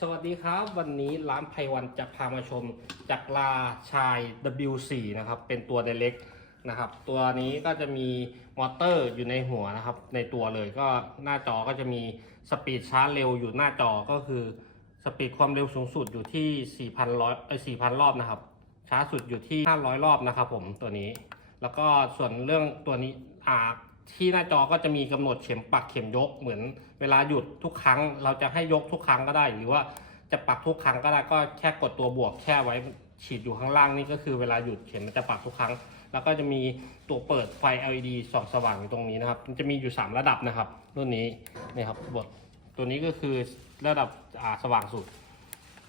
สวัสดีครับ วันนี้ร้านไพวันจะพามาชมจากรลาชาย W4 นะครับ เป็นตัว Direct นะครับ ตัวนี้ก็จะมีมอเตอร์อยู่ในหัวนะครับ ในตัวเลยก็หน้าจอก็จะมีสปีดชาร์จเร็วอยู่หน้าจอก็คือสปีดความเร็วสูงสุดอยู่ที่ 4,000ร้อยเอ้ย4,000 รอบนะครับ ช้าสุดอยู่ที่ 500 รอบนะครับผมตัวนี้ แล้วก็ส่วนเรื่องตัวนี้อา ที่หน้าจอก็จะมีกำหนดเข็มปักเข็มยกเหมือน เวลาหยุดทุกครั้ง เราจะให้ยกทุกครั้งก็ได้ หรือว่าจะปักทุกครั้งก็ได้ก็แค่กดตัวบวกแค่ไว้ฉีดอยู่ข้างล่างนี่ก็คือเวลาหยุดเข็มมันจะปักทุกครั้ง แล้วก็จะมีตัวเปิดไฟ LED ส่องสว่างอยู่ตรงนี้นะครับ มันจะมีอยู่ 3 ระดับนะครับ รุ่นนี้นี่ครับบทตัวนี้ก็คือระดับอ่าสว่างสุด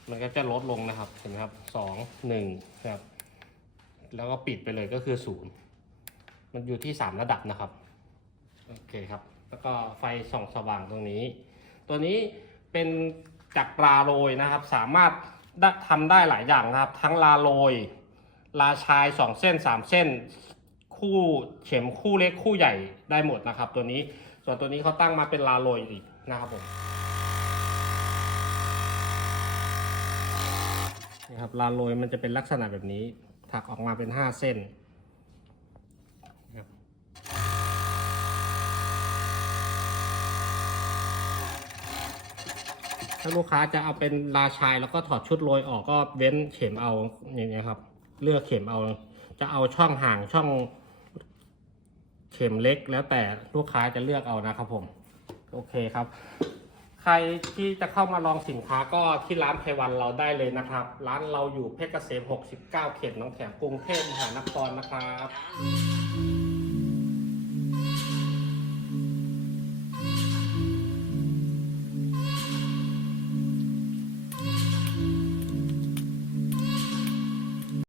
มันก็จะลดลงนะครับเห็นไหมครับสองหนึ่งครับแล้วก็ปิดไปเลยก็คือศูนย์มันอยู่ที่สามระดับนะครับ คครับ แล้วก็ไฟส่องสว่างตรงนี้ ตัวนี้เป็นจักรลาโรยนะครับ สามารถได้ทำได้หลายอย่างนะครับ ทั้งลาโรย ลาชายสองเส้นสามเส้น คู่เข็มคู่เล็กคู่ใหญ่ได้หมดนะครับ ตัวนี้ส่วนตัวนี้เขาตั้งมาเป็นลาโรยอีกนะครับผมนี่ครับลาโรยมันจะเป็นลักษณะแบบนี้ถักออกมาเป็นห้าเส้นนะครับ ถ้าลูกค้าจะเอาเป็นลาชายแล้วก็ถอดชุดโรยออกก็เว้นเข็มเอาอย่างเงี้ยครับ เลือกเข็มเอา จะเอาช่องห่างช่อง เข็มเล็กแล้วแต่ลูกค้าจะเลือกเอานะครับผม โอเคครับ ใครที่จะเข้ามาลองสินค้าก็ที่ร้านไพวันเราได้เลยนะครับ ร้านเราอยู่เพชรเกษม 69 เขตหนองแขมกรุงเทพมหานครนะครับ